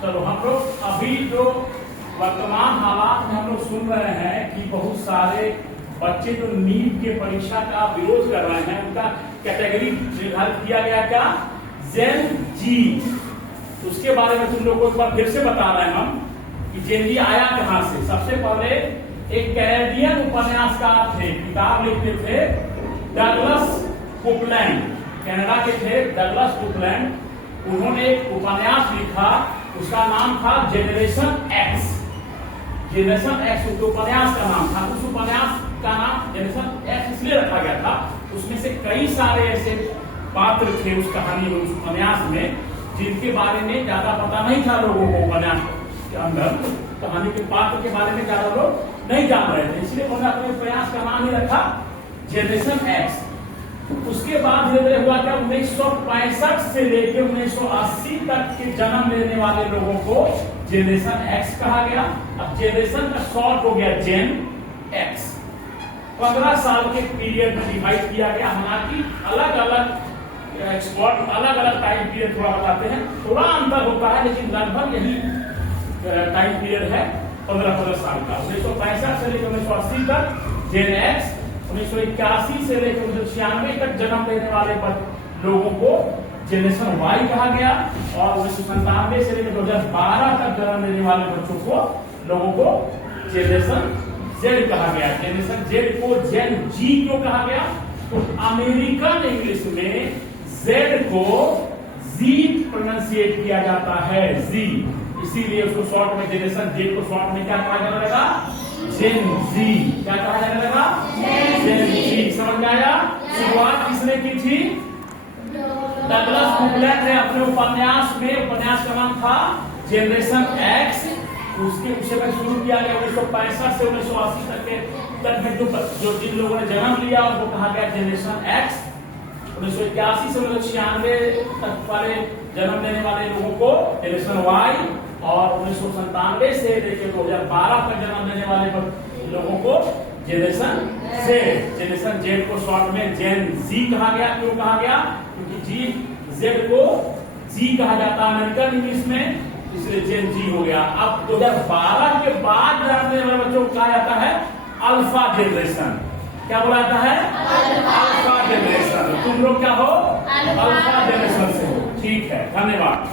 चलो हम लोग अभी जो वर्तमान हालात में हम लोग सुन रहे हैं कि बहुत सारे बच्चे जो नीट के परीक्षा का विरोध कर रहे हैं, उनका कैटेगरी निर्धारित किया गया क्या, जेन जी। उसके बारे में तुम लोग को एक बार फिर से बता रहे हैं हम कि जेन जी आया कहां से। सबसे पहले एक कैनेडियन उपन्यासकार थे, किताब लिखते थे, डगलस कुपलैंड, कनाडा के थे डगलस कुपलैंड। उन्होंने एक उपन्यास लिखा, उसका नाम था जेनरेशन एक्स। जेनरेशन एक्स उस उपन्यास का नाम था। उस उपन्यास का नाम जेनरेशन एक्स इसलिए रखा गया था, उसमें से कई सारे ऐसे पात्र थे उस कहानी में, उस उपन्यास में, जिनके बारे में ज्यादा पता नहीं था लोगों को। उपन्यास के अंदर कहानी के पात्र के बारे में ज्यादा लोग नहीं जान रहे थे, इसलिए उन्होंने अपने उपन्यास का नाम ही रखा जेनरेशन एक्स। उसके बाद धीरे धीरे हुआ क्या, 1965 से लेकर 1980 तक के जन्म लेने वाले लोगों को जेनरेशन एक्स कहा गया। अब जेनरेशन का शॉर्ट हो गया जेन एक्स। 15 साल के पीरियड में डिवाइड किया गया। हालांकि अलग अलग एक्सपर्ट अलग अलग टाइम पीरियड थोड़ा बताते हैं, थोड़ा अंतर होता है, लेकिन लगभग यही टाइम पीरियड है 15 साल का। 1965 से लेकर 1980 तक जेन एक्स, 1981 से लेकर 1996 तक जन्म लेने वाले लोगों को जेनरेशन वाई कहा गया, और 1997 से लेकर 2012 तक जन्म लेने वाले बच्चों को, लोगों को जेनरेशन जेड कहा गया। जेनरेशन जेड को जेन जी क्यों कहा गया, तो अमेरिकन इंग्लिश में जेड को जी प्रोनाउंसिएट किया जाता है, जी, इसीलिए उसको शॉर्ट में जेनरेशन जेड को शॉर्ट में क्या कहा जाने लगा, जेन जी। क्या कहा जाने लगा, जेन जी। समझ में आया। शुरुआत किसने की थी, डगलस कुपलैंड ने अपने उपन्यास में, उपन्यास का नाम था जेनरेशन एक्स। उसके विषय में शुरू किया गया 1965 से 1980 तक में जो जिन लोगों ने जन्म लिया उनको कहा गया जेनरेशन एक्स। 1981 से 1996 तक वाले जन्म लेने वाले लोगों को जेनरेशन वाई, और 1997 से लेकर 2012 तक जन्म लेने वाले लोगों को जेनरेशन जेड। जेनरेशन जेड को शॉर्ट में जेन जी कहा गया। क्यों कहा गया, क्योंकि जी जेड को जी कहा जाता है अमेरिकन इंग्लिश में, इसलिए जेन जी हो गया। अब 2012 के बाद जन्म लेने वाले बच्चों को कहा जाता है अल्फा जेनरेशन। क्या बोला जाता है, अल्फा जेनरेशन। तुम लोग क्या हो, अल्फा जेनरेशन से हो। ठीक है, धन्यवाद।